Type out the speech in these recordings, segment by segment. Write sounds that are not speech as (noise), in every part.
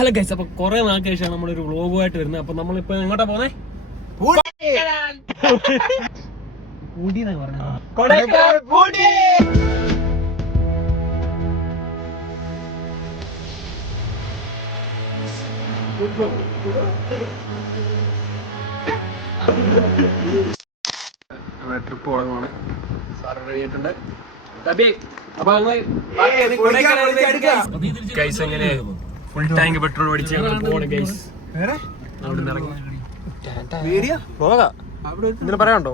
Hello guys അപ്പൊ കുറെ നാൾക്ക് ശേഷമാണ് നമ്മളൊരു വ്ളോഗുമായിട്ട് വരുന്നത്. അപ്പൊ നമ്മളിപ്പോ എങ്ങോട്ടാ പോന്നെ? ട്രിപ്പ് പോകണമാണ് സാറ് കഴിഞ്ഞിട്ടുണ്ട് അപ്പൊ ഗൈസ് എങ്ങനെ ഫുൾ ടാങ്ക് പെട്രോൾ അടിച്ച് ഞങ്ങൾ പോവാണ് ഗൈസ് അവിടെ ഇറങ്ങി. പറയാനുണ്ടോ?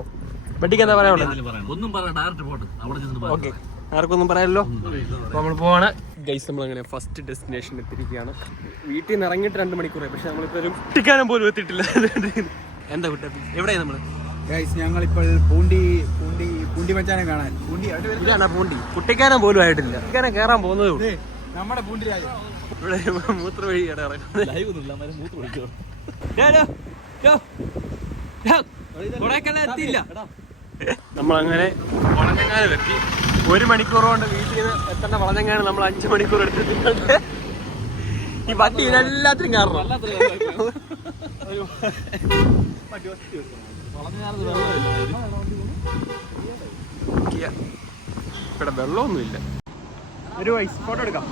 വെട്ടിക്ക് എന്താ പറയാനുണ്ടോ? ഒന്നും പറ ഡയറക്റ്റ് പോട്ട്. അവിടെ ചെന്നിട്ട് ഓക്കെ. ആർക്കൊന്നും പറയാമല്ലോ നമ്മൾ പോവാണ്. ഗൈസ് നമ്മൾ അങ്ങനെ ഫസ്റ്റ് ഡെസ്റ്റിനേഷൻ എത്തിയിരിക്കുകയാണ്. വീട്ടിൽ നിന്ന് ഇറങ്ങിയിട്ട് രണ്ട് മണിക്കൂറായി. പക്ഷെ നമ്മളിപ്പോ ഒരു കുട്ടിക്കാനം പോലും എത്തിയിട്ടില്ല. (laughs) എന്താ കുട്ടി? എവിടെയാണ് നമ്മൾ? ഗൈസ് ഞങ്ങളിപ്പോൾ പൂണ്ടി പൂണ്ടി പൂണ്ടി മച്ചാനെ കാണാൻ. പൂണ്ടി പൂണ്ടി. കുട്ടിക്കാനം പോലും ആയിട്ടില്ല. കുട്ടിക്കാനം കയറാൻ പോകുന്നതേ ഉള്ളൂ. നമ്മുടെ പൂണ്ടി രാജൻ ഇവിടെ മൂത്ര വഴിയാണ് ഇറങ്ങുന്നത്. ലൈവ് ഒന്നുമില്ല അമ്മ എത്തിയില്ല. വിളിക്കോ നമ്മളങ്ങനെ വളഞ്ഞങ്ങാനം എത്തി. ഒരു മണിക്കൂർ കൊണ്ട് വീട്ടിൽ നിന്ന് എത്തേണ്ട വളഞ്ഞങ്ങാനം നമ്മൾ അഞ്ചു മണിക്കൂർ എടുത്തിട്ടുണ്ട് ഈ വണ്ടി ഇതെല്ലാത്തിനും കാരണം. ഇവിടെ വെള്ളമൊന്നുമില്ല. ഒരു വൈസ് ഫോട്ടോ എടുക്കാം.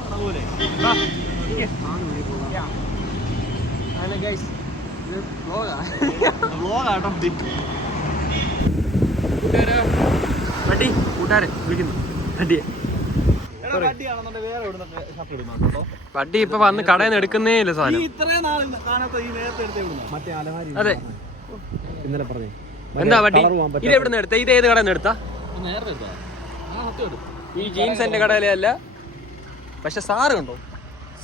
ഇത്. കൂട്ടുകാരാ. വണ്ടി കൂട്ടുകാരൻ വിളിക്കുന്നു. വണ്ടിയെ വണ്ടി ഇപ്പൊ വന്ന് കടയിൽ നിന്ന് എടുക്കുന്നേ ഇല്ല സാധനം. അതെ. ഇന്നലെ പറഞ്ഞു. എന്താ വണ്ടി? ഇത് എവിടെ നിന്ന് എടുത്ത? ഇത് ഏത് കടയിൽ നിന്ന് എടുത്താ? ആ സത്യം എടുത്തു ഈ ജീൻസ് എന്റെ കടയിലല്ല പക്ഷെ സാറ് കണ്ടോ?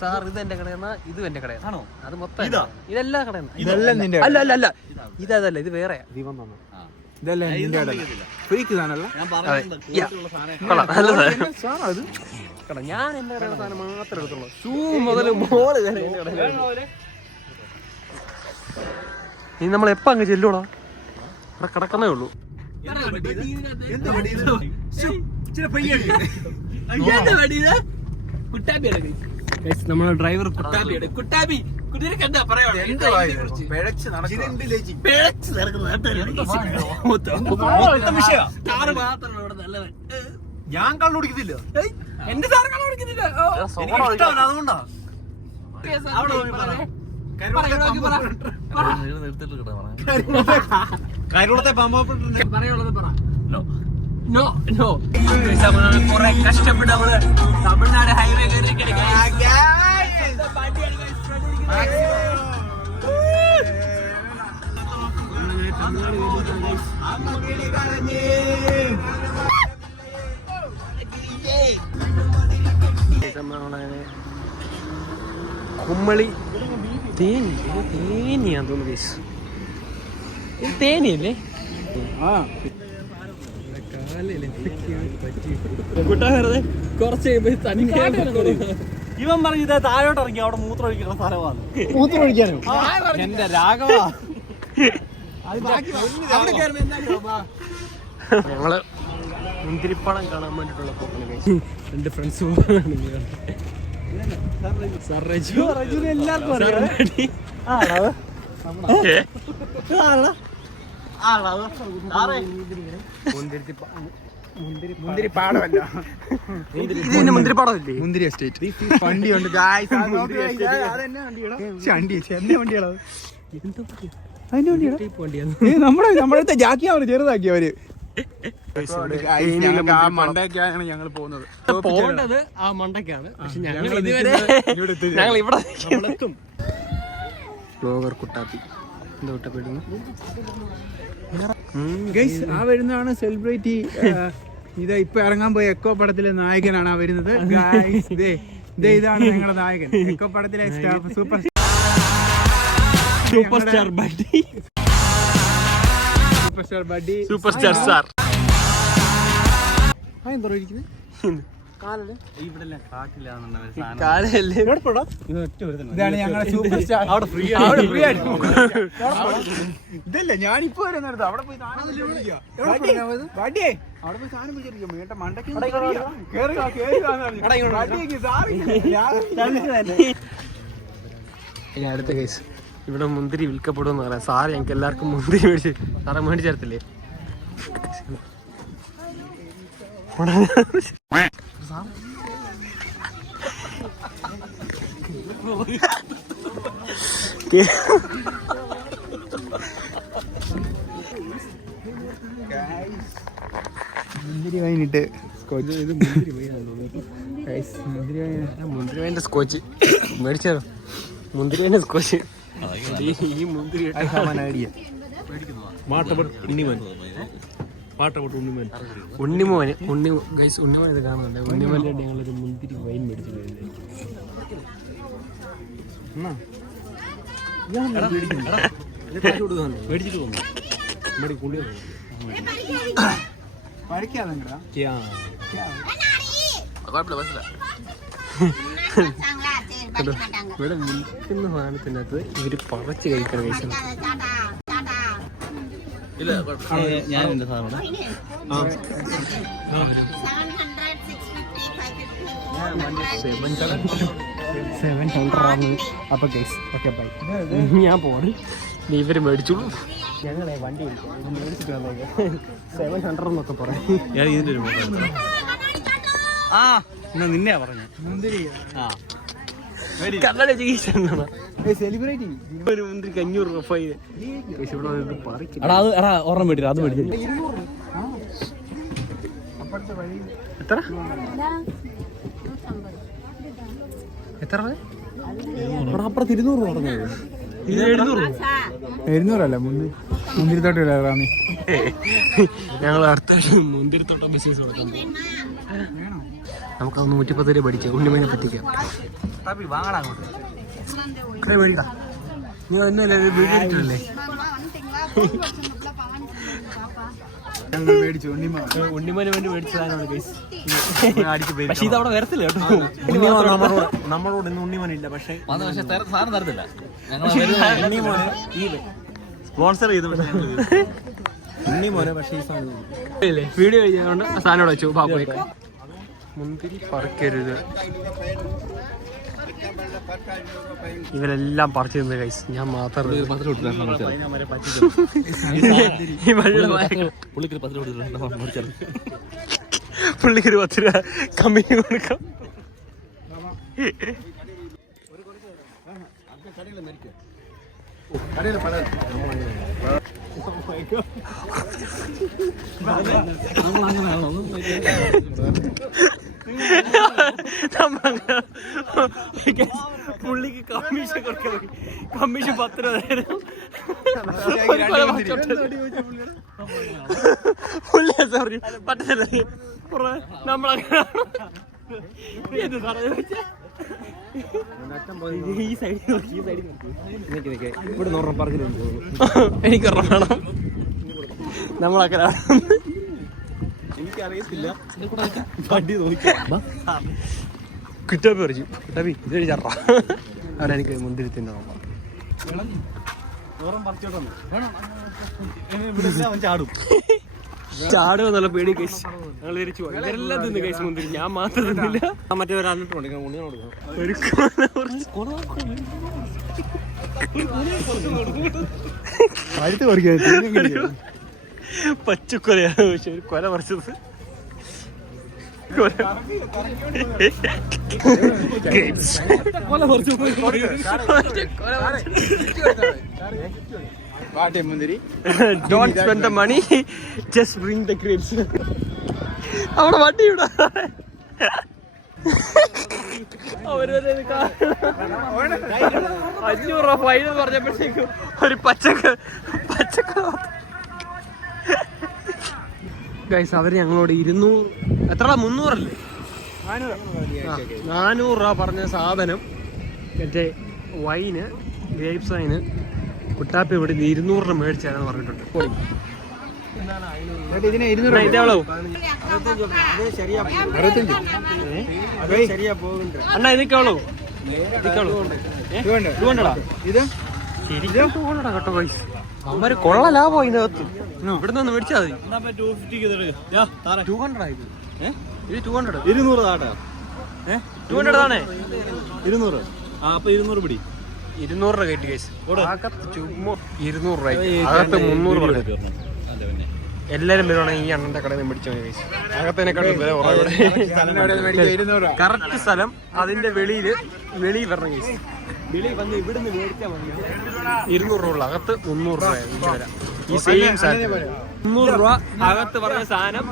സാർ ഇത് എന്റെ കടയെന്നാ ഇതും എന്റെ കടയാണോ അത് മൊത്തം ഇതാ? ഇതെല്ലാ കടയിൽ ഇതെല്ലാം നിന്റെ അല്ല അല്ല അല്ല. ഇതല്ല ഇത് വേറെയാ ഇതല്ലേ നിന്റെ ഫ്രീക്ക് സാധനമല്ല. അത്. സാധനം കട ഞാൻ എന്റെ കടയുടെ സാധനം മാത്രമേ എടുത്തുള്ളൂ. ഷൂ മുതൽ മോൾ വരെ എന്റെ കടയിലുണ്ട്. ഇനി നമ്മൾ എപ്പോ അങ്ങ് ചെല്ലൂടാ അവിടെ കിടക്കുന്നേ ഉള്ളൂ. നമ്മളെ ഡ്രൈവർ കുട്ടാബിയാണ് കുട്ടാബി കുട്ടിയൊക്കെ എന്താ പറയാ ഞാൻ കള്ളു കുടിക്കത്തില്ല. എന്റെ സാറ് കള്ളു കുടിക്കുന്നില്ല അതുകൊണ്ടാ. കരുളത്തെ പമ്പപ്പെട്ടിട്ടുണ്ട് പറയുള്ളത് പറ. നോ നോ കുറെ കഷ്ടപ്പെട്ട് നമ്മൾ തമിഴ്നാട് ഹൈവേ കുമ്മളി. തേനി തേനിയാന്ന് തോന്നുന്നു ഗൈസ് ഇത് തേനിയല്ലേ? ആ. കുറച്ച് ഇവൻ പറഞ്ഞു ഇതേ താഴോട്ട് ഇറങ്ങി അവിടെ മൂത്രം ഒഴിക്കുന്ന സ്ഥലമാണ്. മൂത്രം ഒഴിക്കാനോ എന്റെ രാഘവ. ഞങ്ങൾ മുന്തിരിപ്പഴം കാണാൻ വേണ്ടിട്ടുള്ള. രണ്ട് ഫ്രണ്ട്സ് എല്ലാവർക്കും മുന്തിരി എസ്റ്റേറ്റ് വണ്ടി അതിന്റെ വണ്ടിയാണോ വണ്ടിയാണ് ഏ, നമ്മുടെ നമ്മളടുത്ത ജാക്കിയാ അവർ ചെറുതാക്കി അവർ. മണ്ടയൊക്കെയാണ് ഞങ്ങൾ പോകുന്നത്. പോകേണ്ടത് ആ മണ്ടക്കാണ് പക്ഷെ ഞങ്ങൾ ഇതുവരെ. ഞങ്ങൾ ഇവിടെ ബ്ലോഗർ കുട്ടാപ്പി. എന്താ കുട്ടാപ്പിടുന്നു ഗൈസ് ആ വരുന്നതാണ് സെലിബ്രിറ്റി ഇത് ഇപ്പൊ ഇറങ്ങാൻ പോയ എക്കോ പടത്തിലെ നായകനാണ് ആ വരുന്നത് ഇതാണ് ഞങ്ങളുടെ നായകൻ echo പടത്തിലെ staff super superstar buddy superstar buddy superstar sir എന്താ ഇരിക്കുന്നത് കാലല്ലേ? ഇതാണ് ഞങ്ങളുടെ സൂപ്പർ സ്റ്റാർ അവിടെ ഫ്രീ ഫ്രീ ആയിട്ട് ഇതല്ല ഞാനിപ്പോ വരുന്നത് അവിടെ പോയി അവിടെ പോയി. സാധനം. മേട്ട ഇനി അടുത്ത കേസ് ഇവിടെ മുന്തിരി വിൽക്കപ്പെടും എന്ന് പറയാം. സാറ് ഞങ്ങൾക്ക് എല്ലാവർക്കും മുന്തിരി മേടിച്ച് സാറെ മേടിച്ച് തരത്തില്ലേ മുന്തിരി വൈനിട്ട് സ്കോച്ച് ഇത് മുന്തിരി മുന്തിരി വൈൻ മുന്തിരി വൈന്റെ സ്കോച്ച് മേടിച്ചാലോ മുന്തിരി വൈന്റെ സ്കോച്ച് ഈ- ഈ ഉണ്ണിമോന് ഉണ്ണി ഗൈസ് ഉണ്ണിമോൻ ഇത് കാണുന്നുണ്ട്. ഉണ്ണിമോന് വേണ്ടി ഞങ്ങളൊരു മുന്തിരി വൈൻ മേടിച്ചു മേടിച്ചിട്ട് വന്നു? ഇവിടെ കുളി പഠിക്കാതെ നിങ്ങളാ ഇവിടെ വിൽക്കുന്ന സാധനത്തിനകത്ത് ഇവർ പറിച്ച് കഴിക്കണം ഞാൻ എന്റെ സാധനം സെവൻ ഹൺഡ്രഡ് ആണ്. അപ്പൊ ഗൈസ് ഓക്കെ ബൈ ഞാൻ പോണ് നീ ഇവർ മേടിച്ചോളൂ. ഞങ്ങളെ വണ്ടി മേടിച്ചിട്ട് വന്നേക്കാം. സെവൻ ഹൺഡ്രഡ് എന്നൊക്കെ പറയാം. ഞാൻ ഇതിന്റെ ഒരു മുഖം ആ എന്നാ നിന്നെയാ പറഞ്ഞു. ആ. കണ്ണട ചികിത്സ സെലിബ്രിറ്റി ഒരു മുന്തിരിക്ക് അഞ്ഞൂറ് രൂപ ഫൈൻ ഗൈസ് ഇവിടെ വന്നിട്ട് എടാ അത് എടാ ഓർമ്മ മേടിച്ചു അത് മേടിച്ചു അപ്പുറത്തെ വഴി. എത്ര? എത്ര എടാ അപ്പുറത്ത് ഇരുന്നൂറ് പറഞ്ഞത്. ഇത് എഴുന്നൂറ്. എഴുന്നൂറല്ല മുന്തിരി മുന്തിരിത്തോട്ടില്ല റാന്നി? ഞങ്ങൾ അടുത്ത മുന്തിരിത്തോട്ടം ബിസിനസ് അത് നൂറ്റിപ്പത്ത് രൂപ പഠിക്കാം ഉണ്ണിമേനെ പറ്റിക്കാം. വാങ്ങടാ അങ്ങോട്ട്. കൈ മേടിക്കാം നിങ്ങൾ എന്നല്ലേ വീഡിയോ എടുത്തില്ലേ ഞങ്ങൾ മേടിച്ചു ഉണ്ണിമ ഉണ്ണിമേന് വേണ്ടി മേടിച്ച സാധനമാണ് ഗൈസ് പക്ഷെ ഇത് അവിടെ വരത്തില്ല കേട്ടോ. ഉണ്ണിമോൻ നമ്മളോട് നമ്മളോട് ഇന്ന് ഉണ്ണിമോനില്ല പക്ഷേ പക്ഷെ സാധനം തരത്തില്ല. സ്പോൺസർ ചെയ്ത് പക്ഷേ ഉണ്ണിമോനെ പക്ഷേ ഈ സാധനം ഇല്ലേ? വീഡിയോ കഴിഞ്ഞതുകൊണ്ട് സാധനം വെച്ചു പാപ്പ മുന്തിരി പറിക്കരുത്. ഇവരെല്ലാം പറിച്ചു നിന്ന് കൈസ് ഞാൻ മാത്രം പുള്ളിക്കൊരു (laughs) പത്ത് രൂപ കമ്മി കൊടുക്കാം. പുള്ളിക്ക് കമ്മീഷൻ കൊടുക്കാൻ. കമ്മീഷൻ പത്ത് രൂപ. പുള്ളി സോറി പറ്റത്തില്ല നമ്മളങ്ങനെ എന്ത് സാറേ ചോദിച്ചേ? എനിക്ക് വേണം നമ്മളങ്ങനെ എനിക്കറിയത്തില്ല. വണ്ടി നോക്കി. കിട്ടാപ്പി പറിച്ചു കിട്ടാപ്പി ഇത് ചറ. അവരെനിക്ക് മുന്തിരി തിന്നണം ചാടുക എന്നുള്ള പേടി കേസ് ഞങ്ങൾ തിരിച്ചു പോയി ഇവരെല്ലാം തിന്ന് കേസ് മുന്തിരി. ഞാൻ മാത്രം തിന്നില്ല. മറ്റേ ഒരാളിട്ട് കൊടുക്കണം ഉണ്ണിനെ കൊടുക്കണം ഒരു പഴുത്ത് പറിക്കാൻ പച്ചക്കൊലയാണ് പക്ഷെ ഒരു കൊല മറിച്ചത് കൊല. Don't spend the money just bring the grapes അവിടെ വണ്ടി ഇവിടെ. അഞ്ഞൂറ് രൂപ ഫൈൻ പറഞ്ഞപ്പോഴത്തേക്കും ഒരു പച്ചക്ക പച്ചക്ക ഗൈസ് അവർ ഞങ്ങളോട് ഇരുന്നൂറ് എത്ര മുന്നൂറല്ലേ? നാനൂറ് രൂപ പറഞ്ഞ സാധനം. മറ്റേ വൈന് ഗ്രേപ്സ് വൈന് കുട്ടാപ്പി ഇവിടെ നിന്ന് ഇരുന്നൂറ് രൂപ. മേടിച്ചാലെന്ന് പറഞ്ഞിട്ടുണ്ട് അണ്ണാ, ഇതൊക്കെ എവളോ ഇത്? ശരിക്കും കേട്ടോ പൈസ അമ്മര് കൊള്ള ലാഭം ഇതിനകത്ത്. ഇവിടെ നിന്ന് മേടിച്ചാൽ മതി. ടു ഫിഫ്റ്റിക്ക് ടു ഹൺഡ്രഡ് ഇത്. ഇത് ടു ഹൺഡ്രഡ് ഇരുന്നൂറ് താട്ടെ ടു ഹൺഡ്രഡ് ആണേ? ഇരുന്നൂറ്. ആ അപ്പൊ ഇരുന്നൂറ് പിടി. ഇരുന്നൂറ് രൂപ കയറ്റി കേസ് അകത്ത് ചുമ്മാ ഇരുന്നൂറ് രൂപ അകത്ത് മുന്നൂറ് പറഞ്ഞു എല്ലാരും വരുവാണെങ്കിൽ ഈ അണ്ണന്റെ കടയിൽ നിന്ന് മേടിച്ചാൽ മതി കേസ് അകത്തിനെക്കാട്ടും വില കുറവ് കറക്റ്റ് സ്ഥലം അതിന്റെ വെളിയിൽ വെളിയിൽ വരണം കേസ് വെളിയിൽ വന്ന് ഇവിടുന്ന് മേടിച്ചാൽ മതി. ഇരുന്നൂറ് രൂപ അകത്ത് മുന്നൂറ് രൂപ ഈ സെയിം സാധനം. മുന്നൂറ് രൂപ അകത്ത് പറഞ്ഞ സാധനം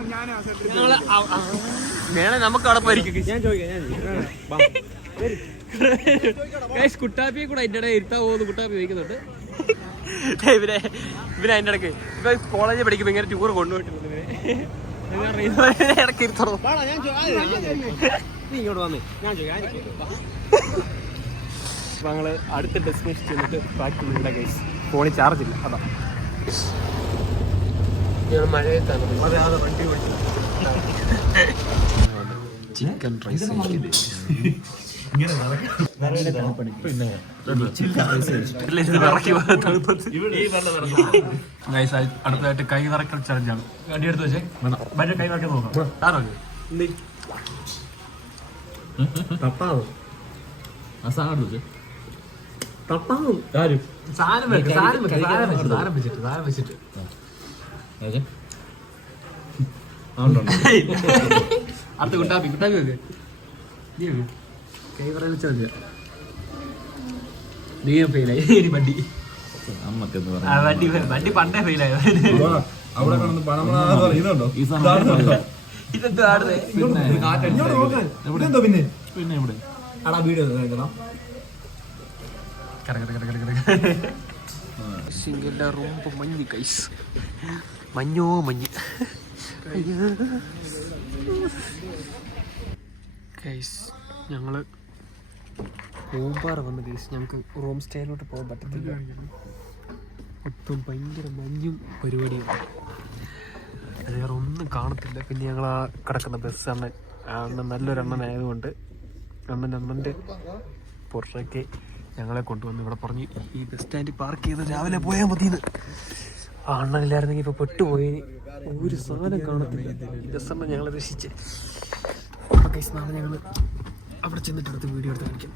വേണേ നമുക്ക് അവിടെ പോയിരിക്കും ഞാൻ ചോദിക്കാം (laughs) കുട്ടാപ്പിയെ കൂടെ അതിന്റെ ഇടയിൽ ഇരുത്താൻ പോകുന്നു. കുട്ടാപ്പി വയ്ക്കുന്നുണ്ട് (laughs) ഇവരെ ഇവരെ അതിന്റെ ഇടയ്ക്ക്. ഇപ്പൊ കോളേജിൽ പഠിക്കുമ്പോ ഇങ്ങനെ ടൂർ കൊണ്ടുപോയിട്ടുണ്ട് ഇവരെ. ഇടയ്ക്ക് ഇരുത്തണം. നീ ഇങ്ങോട്ട് വന്നേ ഞാൻ ചോദിക്കാം (laughs) ഞങ്ങൾ അടുത്ത ഡെസ്റ്റിനേഷൻ ചെന്നിട്ട് ബാക്കി ഉണ്ട് ഗൈസ് ഫോണിൽ ചാർജ് ഇല്ല അതാ മഴയത്താണ് ചിക്കൻ റൈസ് അടുത്തതായിട്ട് കൈ നിറക്കൽ ചലഞ്ചാണ് വണ്ടി എടുത്ത് വെച്ചേ മറ്റേ കൈ നിറക്കാൻ നോക്കാം ആരോ. സാധനം വെക്ക്, സാധനം വെക്ക്, സാധനം വെച്ചിട്ട്, സാധനം വെച്ചിട്ട്, സാധനം വെച്ചിട്ട്. അടുത്ത കുട്ടാപ്പി കുട്ടാപ്പി വെക്ക്. കൈ പറയാൻ വെച്ചാൽ മതി നീ ഫെയിലായി ഇനി വണ്ടി. ആ, വണ്ടി വണ്ടി പണ്ടേ ഫെയിലായി അവിടെ കിടന്ന് പണമണാന്ന് പറയുന്നുണ്ടോ? ഇതെന്താ പിന്നെ? പിന്നെ ഇവിടെ അടാ വീഡിയോ സിംഗിളിന്റെ റൂമ്പ് മഞ്ഞ് കൈസ് മഞ്ഞോ മഞ്ഞ്. കൈസ് ഞങ്ങൾ മൂമ്പാറ വന്ന കേസ് ഞങ്ങൾക്ക് റൂം സ്റ്റേയിലോട്ട് പോകാൻ പറ്റത്തില്ല. ഒട്ടും ഭയങ്കര മഞ്ഞും പരിപാടിയും അത് വേറെ ഒന്നും കാണത്തില്ല. പിന്നെ ഞങ്ങൾ ആ കിടക്കുന്ന ബസ് അണ്ണൻ. ആ അണ്ണൻ നല്ലൊരു അണ്ണനായതുകൊണ്ട് അണ്ണൻ അണ്ണന്റെ പുറത്തേക്ക് ഞങ്ങളെ കൊണ്ടുവന്ന് ഇവിടെ പറഞ്ഞു ഈ ബസ് സ്റ്റാൻഡിൽ പാർക്ക് ചെയ്ത് രാവിലെ പോയാൽ മതിയെന്ന്. ആ അണ്ണനില്ലായിരുന്നെങ്കിൽ ഇപ്പോൾ പെട്ടുപോയി. ഒരു സാധനം കാണത്തില്ല. ബസ്സമ്മ ഞങ്ങളെ രക്ഷിച്ച്. അപ്പോൾ നാളെ ഞങ്ങൾ അവിടെ ചെന്നിട്ട് അടുത്ത് വീഡിയോ എടുത്ത് കാണിക്കും.